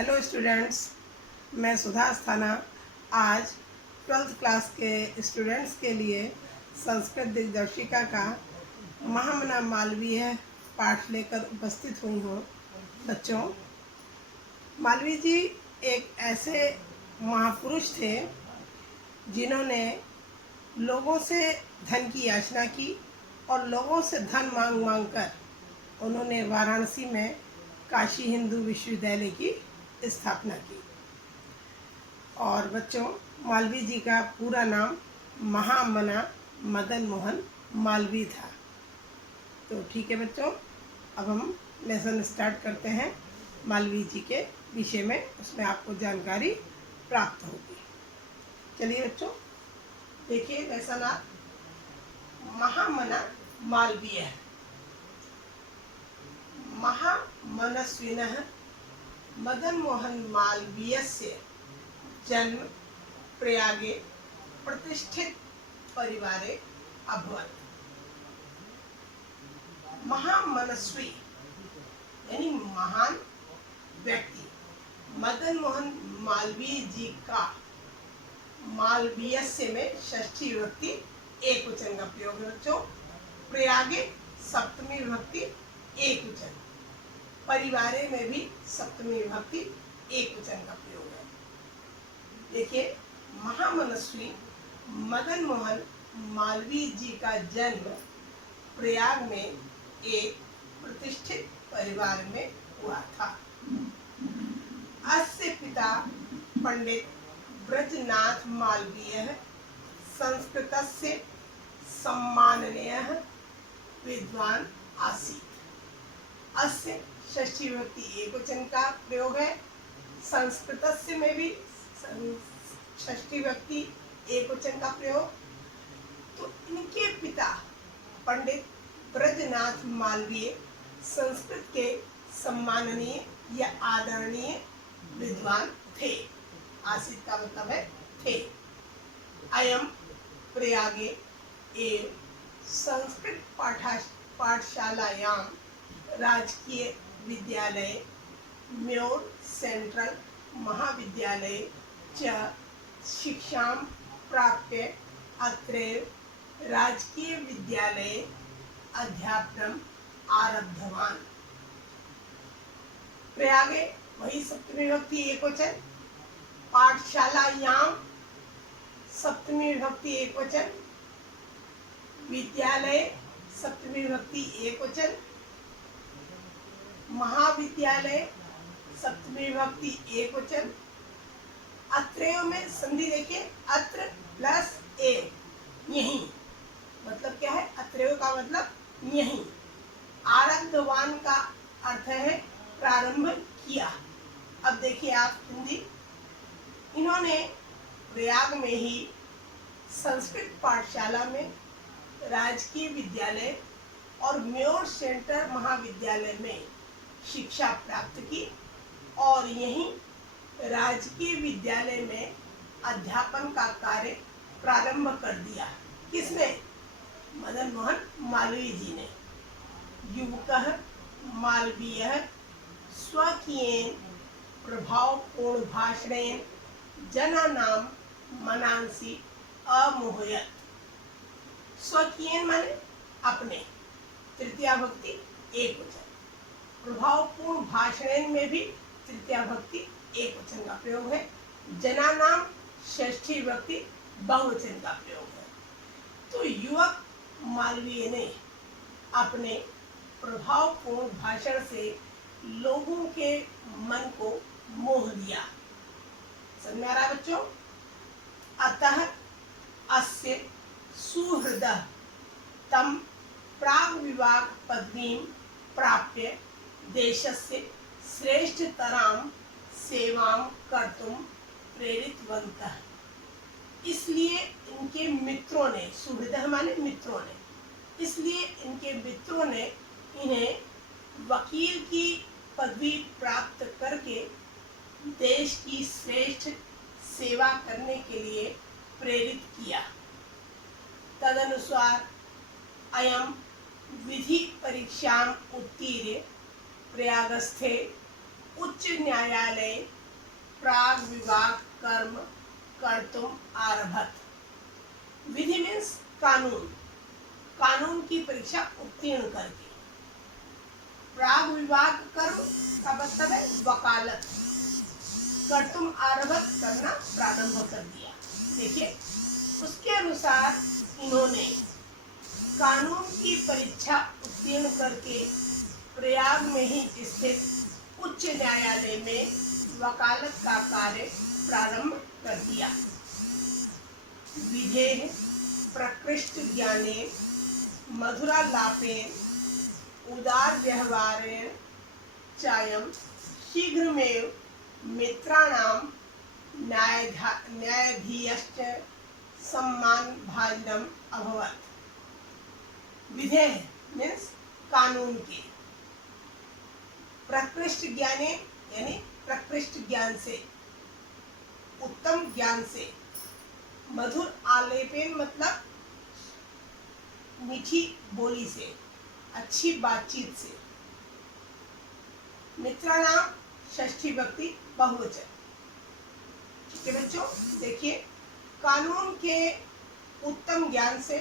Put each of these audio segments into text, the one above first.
Hello students, मैं सुधा अस्थाना आज 12th class के स्टूडेंट्स के लिए संस्कृत दिग्दर्शिका का महामना मालवीय पाठ लेकर उपस्थित हुई हूँ। बच्चों, मालवीय जी एक ऐसे महापुरुष थे जिन्होंने लोगों से धन की याचना की और लोगों से धन मांग मांग कर उन्होंने वाराणसी में काशी हिंदू विश्वविद्यालय की स्थापना की। और बच्चों, मालवीय जी का पूरा नाम महामना मदन मोहन मालवीय था। तो ठीक है बच्चों, अब हम लेसन स्टार्ट करते हैं मालवीय जी के विषय में, उसमें आपको जानकारी प्राप्त होगी। चलिए बच्चों, देखिए लेसन आप महामना मालवीय। महामनस्विनः मदन मोहन मालवीयस्य जन्म प्रयागे प्रतिष्ठित परिवारे अभवत्। महामनस्वी यानी महान व्यक्ति मदन मोहन मालवीय जी का मालवीयस्य में षष्ठी विभक्ति एक वचन का प्रयोग है बच्चों। प्रयागे सप्तमी विभक्ति एक वचन, परिवारे में भी सप्तमी विभक्ति एक वचन का प्रयोग है। देखिए, महामनस्वी मदन मोहन मालवीय जी का जन्म प्रयाग में एक प्रतिष्ठित परिवार में हुआ था। अस्य पिता पंडित ब्रजनाथ मालवीय संस्कृतस्य सम्माननीयः विद्वान आसीत्। अस्य षष्ठी विभक्ति एक वचन का प्रयोग है। संस्कृतस्य में भी षष्ठी विभक्ति एक वचन का प्रयोग। तो इनके पिता पंडित ब्रजनाथ मालवीय संस्कृत के सम्माननीय या आदरणीय विद्वान थे। आसीत् का मतलब है थे। अयम प्रयागे एवं संस्कृत पाठशालायां राजकीय विद्यालय म्योर सेंट्रल महाविद्यालय च शिक्षां प्राप्य अत्रैव राजकीय विद्यालये अध्यापनम् आरब्धवान्। प्रयागे वही सप्तमी विभक्ति एक वचन, पाठशालायां सप्तमी विभक्ति एक वचन, विद्यालय सप्तमी विभक्ति एक वचन, महाविद्यालय सप्तमी विभक्ति एक वचन। अत्रैव में संधि देखिए, अत्र प्लस एव, यहीं, मतलब क्या है? अत्रैव का मतलब यहीं। आरब्धवान का अर्थ है प्रारंभ किया। अब देखिए आप हिंदी, इन्होंने प्रयाग में ही संस्कृत पाठशाला में राजकीय विद्यालय और म्योर सेंटर महाविद्यालय में शिक्षा प्राप्त की और यहीं राजकीय विद्यालय में अध्यापन का कार्य प्रारंभ कर दिया। किसने? मदन मोहन मालवीय जी ने। युवकः मालवीयः स्वकीयेन प्रभावपूर्ण भाषणेन जनानां मनांसि अमोहयत्। स्वकीयेन माने अपने, तृतीया भक्ति एक वचन। प्रभावपूर्ण भाषण में भी तृतीया भक्ति एक वचन का प्रयोग है। जनानाम षष्ठी भक्ति बहुवचन का प्रयोग है। तो युवक मालवीय ने अपने प्रभावपूर्ण भाषण से लोगों के मन को मोह लिया। समझ में आ रहा है बच्चों? अतः अस्य सुहृदः तम प्राग विवाह पदवीं प्राप्य देशस्य श्रेष्ठतरां सेवां कर्तुं प्रेरितवन्तः। इसलिए इनके मित्रों ने, सुहृदः माने मित्रों ने, इसलिए इनके मित्रों ने इन्हें वकील की पदवी प्राप्त करके देश की श्रेष्ठ सेवा करने के लिए प्रेरित किया। तदनुसार अयम विधि परीक्षां उत्तीर्य प्रयागस्थे उच्च न्यायालय प्राग विवाह कर्म कर्तुम आरभत। विधि मीन्स कानून, कानून की परीक्षा उत्तीर्ण करके। प्राग विवाह कर्म का मतलब है वकालत। कर्तुम आरभत करना प्रारंभ कर दिया। देखिए, उसके अनुसार इन्होंने कानून की परीक्षा उत्तीर्ण करके प्रयाग में ही स्थित उच्च न्यायालय में वकालत का कार्य प्रारंभ कर दिया। विधेः प्रकृष्ट ज्ञाने मधुरालापेन उदार व्यवहारेण चायं शीघ्रमेव मित्राणां न्यायाधीयश्च सम्मान भाजनम अभवत्। विधेय मीन्स कानून के, प्रकृष्ट ज्ञाने यानी प्रकृष्ट ज्ञान से, उत्तम ज्ञान से, मधुर आलेपेन मतलब मीठी बोली से, अच्छी बातचीत से, मित्राणाम षष्ठी विभक्ति बहुवचन। ठीक है बच्चों, देखिए, कानून के उत्तम ज्ञान से,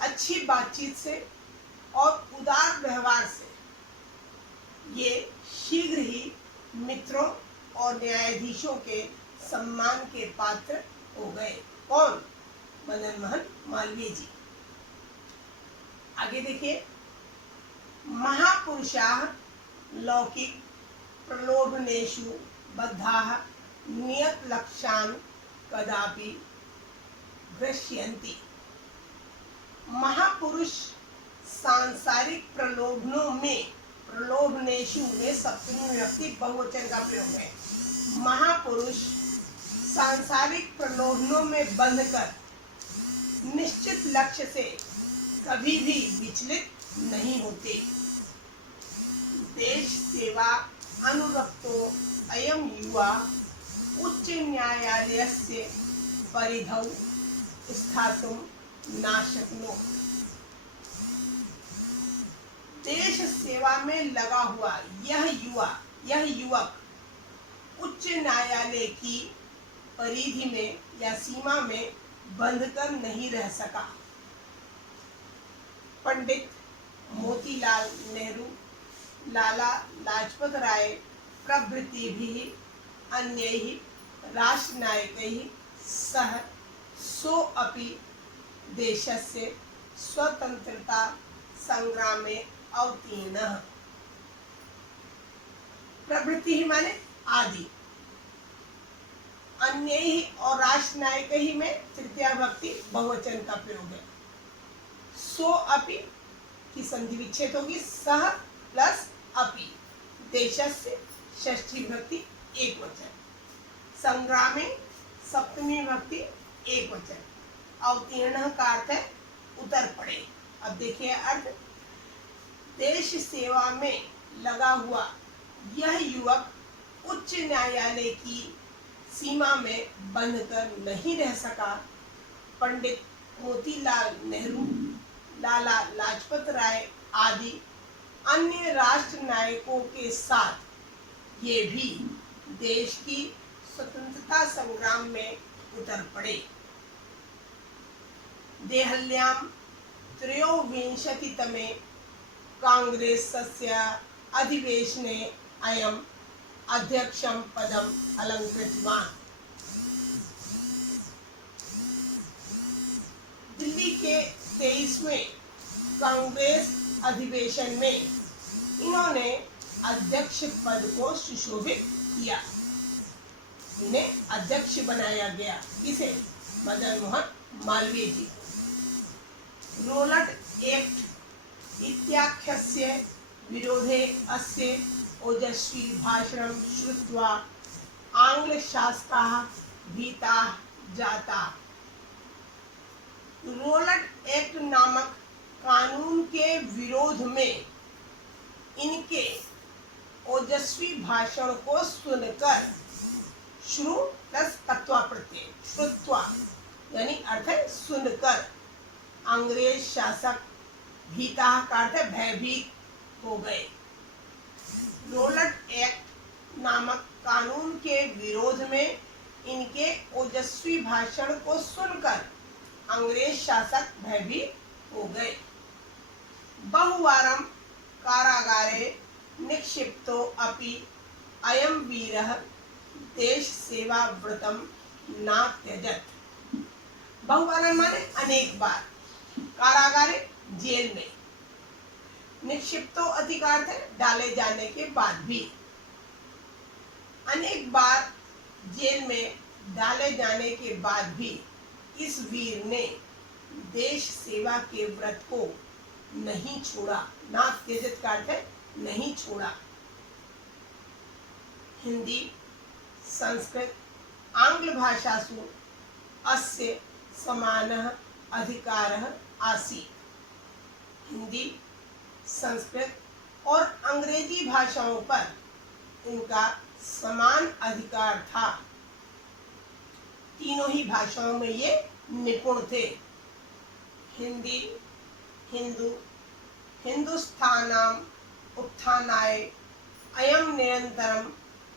अच्छी बातचीत से और उदार व्यवहार से ये शीघ्र ही मित्रों और न्यायाधीशों के सम्मान के पात्र हो गए। कौन? मदन मोहन मालवीय जी। आगे देखिए, महापुरुषाः लौकिक प्रलोभनेषु बद्धाः नियत लक्ष्यान् कदापि भ्रश्यन्ति। महापुरुष सांसारिक प्रलोभनों में, प्रलोभनेषु में सप्तमी विभक्ति बहुवचन का प्रयोग है। महापुरुष सांसारिक प्रलोभनों में बंधकर निश्चित लक्ष्य से कभी भी विचलित नहीं होते। देश सेवा अनुरक्तो अयं युवा उच्च न्यायालयस्य परिधौ स्थातुं न शक्नोति। देश सेवा में लगा हुआ यह युवक उच्च न्यायालय की परिधि में या सीमा में बंधकर नहीं रह सका। पंडित मोतीलाल नेहरू, लाला लाजपत राय प्रभृति अन्यैः राष्ट्रनायकैः सह सोऽपि देशस्य स्वतंत्रता संग्रामे अवतीर्णः। प्रभृति माने आदि, अन्यैः और राष्ट्रनायकैः में तृतीया विभक्ति बहुवचन का प्रयोग है। सो अपि की संधि विच्छेद होगी, सह प्लस अपि, देशस्य षष्ठी विभक्ति एक वचन, संग्रामे सप्तमी विभक्ति एक वचन, अवतीर्ण का अर्थ है उतर पड़े। अब देखिए अर्थ, देश सेवा में लगा हुआ यह युवक उच्च न्यायालय की सीमा में बंधकर नहीं रह सका। पंडित मोतीलाल नेहरू, लाला लाजपत राय आदि अन्य राष्ट्र नायकों के साथ ये भी देश की स्वतंत्रता संग्राम में उतर पड़े। देहल्यां त्रयोविंशतितमे कांग्रेसस्य अधिवेशने अयम् अध्यक्षं पदम् अलंकृतवान्। दिल्ली के 23वें कांग्रेस अधिवेशन में इन्होंने अध्यक्ष पद को सुशोभित किया। इन्हें अध्यक्ष बनाया गया। किसे? मदन मोहन मालवीय जी। रोलट एक्ट इत्याख्यस्य विरोधे अस्य ओजस्वी भाषणं श्रुत्वा आंग्लशासकाः भीताः जाताः। रोलट एक्ट नामक कानून के विरोध में इनके ओजस्वी भाषण को सुनकर, श्रु प्लस तत्वा प्रत्यय, श्रुत्वा यानी अर्थ है सुनकर, अंग्रेज शासक भीता का अर्थ है भयभीत हो गए। तेजस्वी भाषण को सुनकर अंग्रेज शासक भयभीत हो गए। बहुवारं कारागारे निक्षिप्तो अपि अयं वीरः देश सेवा व्रतम न त्यजत। बहुवारं माने अनेक बार, कारागारे जेल में, निक्षिप्तो अधिकार थे डाले जाने के बाद भी, अनेक बार जेल में डाले जाने के बाद भी इस वीर ने देश सेवा के व्रत को नहीं छोड़ा। ना त्यजत का अर्थ है नहीं छोड़ा। हिंदी, संस्कृत, आंग्ल भाषासु अस्य समानः अधिकारः आसीत्। हिंदी, संस्कृत और अंग्रेजी भाषाओं पर इनका समान अधिकार था। तीनों ही भाषाओं में ये निपुण थे। हिंदी, हिंदू, हिंदुस्थानाम उत्थानाय अयम निरंतरम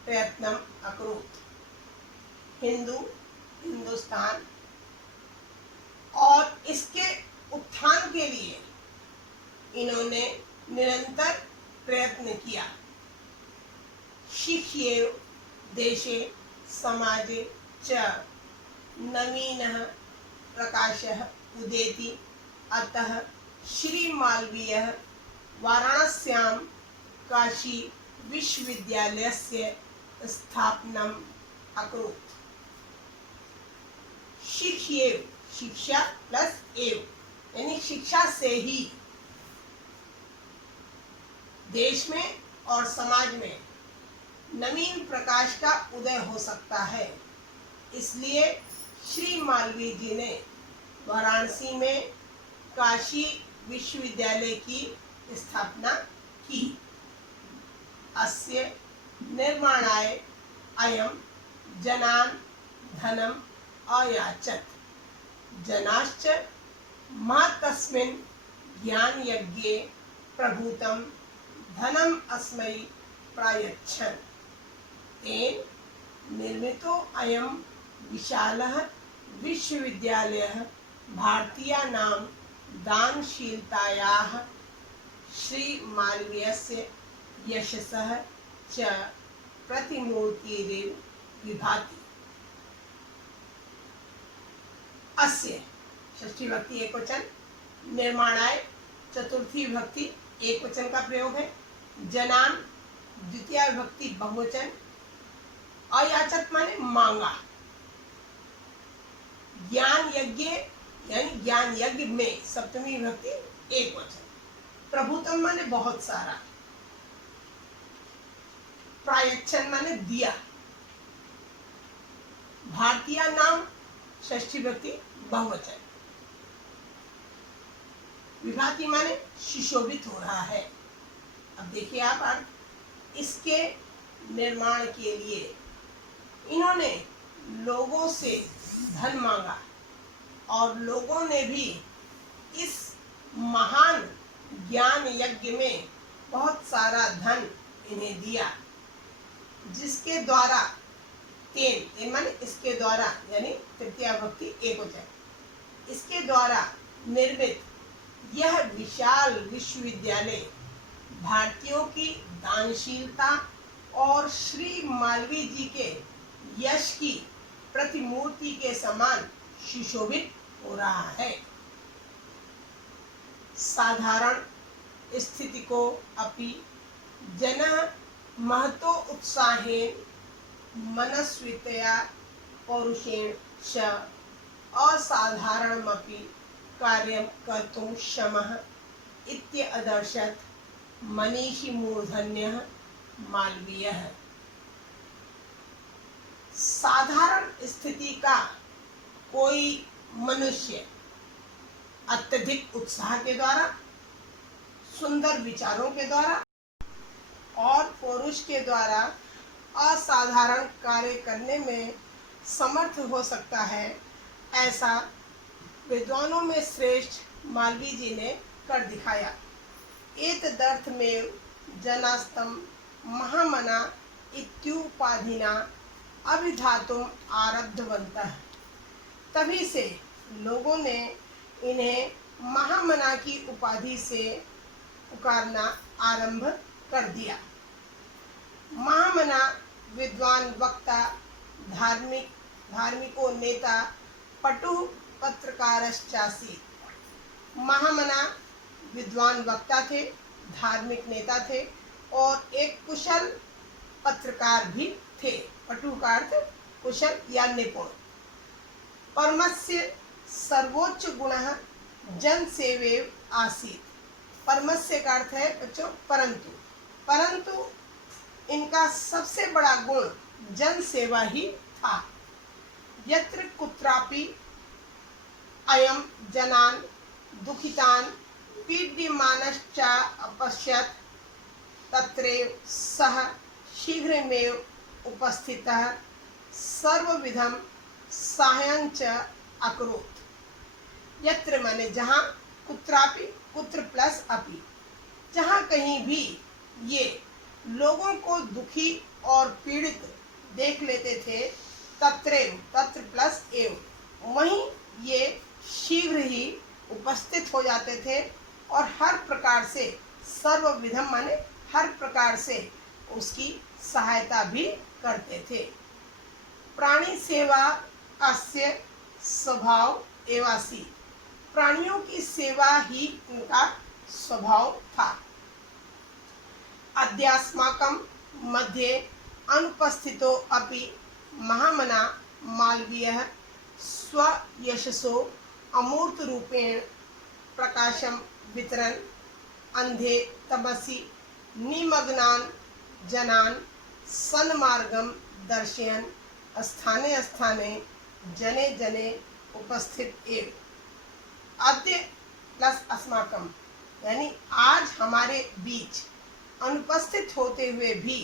प्रयत्नम अकरोत्। हिंदू, हिंदुस्तान और इसके उत्थान के लिए इन्होंने निरंतर प्रयत्न किया। शिक्ष्येव देशे समाजे च नवीनः प्रकाशः उदेति। अतः श्री मालवीयः वाराणस्यां काशी विश्वविद्यालयस्य स्थापनम् अकरोत्। शिक्ष्येव, शिक्षा प्लस एव यानी शिक्षा से ही देश में और समाज में नवीन प्रकाश का उदय हो सकता है। इसलिए श्री मालवीय जी ने वाराणसी में काशी विश्वविद्यालय की स्थापना की। अस्य निर्माणाय अयं जनान् धनम् अयाचत। जनाश्च महतस्मिन् ज्ञानयज्ञे प्रभूतं धनम् अस्मै प्रायच्छन्। तेन निर्मितो अयं विशालः विश्वविद्यालयः भारतीयानां दानशीलतायाः श्री मालवीयस्य यशसः च प्रतिमूर्तिरेव विभाति। अस्य षष्ठी विभक्ति एकवचन, निर्माणाय चतुर्थी विभक्ति एकवचन का प्रयोग है, जनान द्वितीय विभक्ति बहुवचन, अयाचत माने मांगा, ज्ञान यज्ञ यानी ज्ञान यज्ञ में सप्तमी विभक्ति एकवचन, प्रभुतम माने बहुत सारा, प्रायच्छन माने दिया, भारतीय नाम षष्ठी विभक्ति बहुवचन, विभाति माने सुशोभित हो रहा है। अब देखिए आप अर्थ, इसके निर्माण के लिए इन्होंने लोगों से धन मांगा और लोगों ने भी इस महान ज्ञान यज्ञ में बहुत सारा धन इन्हें दिया, जिसके द्वारा तेन माने इसके द्वारा यानी तृतीया विभक्ति एकवचन, इसके द्वारा निर्मित यह विशाल विश्वविद्यालय भारतीयों की दानशीलता और श्री मालवीय जी के यश की प्रतिमूर्ति के समान सुशोभित हो रहा है। साधारण स्थिति को अपि जनः महतो उत्साहेन मनस्वितया पौरुषेण च असाधारणमपि कार्यं कर्तुं क्षमः इत्यदर्शत् मनीषी मूर्धन्यः मालवीयः। साधारण स्थिति का कोई मनुष्य अत्यधिक उत्साह के द्वारा, सुंदर विचारों के द्वारा और पौरुष के द्वारा असाधारण कार्य करने में समर्थ हो सकता है, ऐसा विद्वानों में श्रेष्ठ मालवीय जी ने कर दिखाया। एतदर्थमेव जनास्तं महामना इत्युपाधिना अभिधातुम् आरब्धवन्तः। तभी से लोगों ने इन्हें महामना की उपाधि से पुकारना आरंभ कर दिया। महामना विद्वान, वक्ता, धार्मिको नेता, पटु पत्रकारश्चासी। महामना विद्वान वक्ता थे, धार्मिक नेता थे और एक कुशल पत्रकार भी थे। पटु का अर्थ कुशल या निपुण। परमस्य सर्वोच्च गुणः जन सेवेव आसीत्। परमस्य का अर्थ है बच्चों परंतु, परंतु इनका सबसे बड़ा गुण जन सेवा ही था। यत्र कुत्रापि अयम जनान दुखितान पीड्यमानश्च अपश्यत् तत्रैव सः शीघ्रमेव उपस्थितः सर्वविधं साहाय्यं च अकरोत्। यत्र माने जहाँ, कुत्रापि, कुत्र प्लस अपि, जहाँ कहीं भी ये लोगों को दुखी और पीड़ित देख लेते थे, तत्रैव, तत्र प्लस एव, वहीं ये शीघ्र ही उपस्थित हो जाते थे और हर प्रकार से, सर्वविधम माने हर प्रकार से उसकी सहायता भी करते थे। प्राणी सेवा अस्य स्वभाव एवासी। प्राणियों की सेवा ही उनका स्वभाव था। अद्यास्माकं मध्ये अनुपस्थितो अपि महामना मालवीयः स्वयशसो अमूर्त रूपेण प्रकाशं वितरन् अंधे तमसि निमग्नान् जनान् सन्मार्गं दर्शयन् स्थाने स्थाने जने जने उपस्थित एव। अद्य प्लस अस्माकं यानी आज हमारे बीच अनुपस्थित होते हुए भी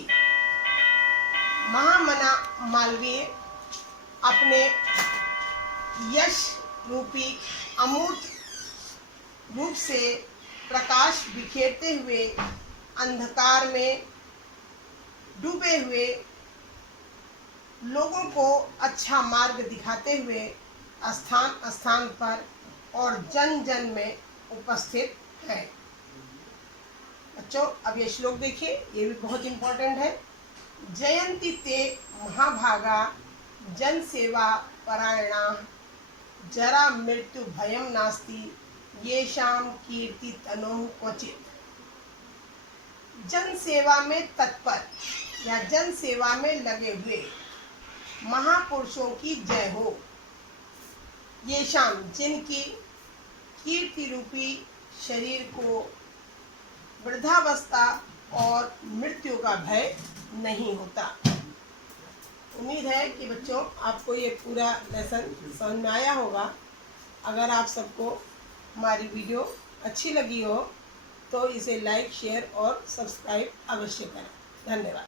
महामना मालवीय अपने यश रूपी अमूर्त रूप से प्रकाश बिखेरते हुए अंधकार में डूबे हुए लोगों को अच्छा मार्ग दिखाते हुए स्थान स्थान पर और जन जन में उपस्थित है। बच्चों अब ये श्लोक देखिए, ये भी बहुत इम्पोर्टेंट है। जयंती ते महाभागा जन सेवा परायणा जरा मृत्यु भयम नास्ति येषाम कीर्ति तनोः क्वचित्। जन सेवा में तत्पर या जन सेवा में लगे हुए महापुरुषों की जय हो। येषाम जिनकी कीर्ति रूपी शरीर को वृद्धावस्था और मृत्यु का भय नहीं होता। उम्मीद है कि बच्चों आपको ये पूरा लेसन समझ में आया होगा। अगर आप सबको हमारी वीडियो अच्छी लगी हो तो इसे लाइक, शेयर और सब्सक्राइब अवश्य करें। धन्यवाद।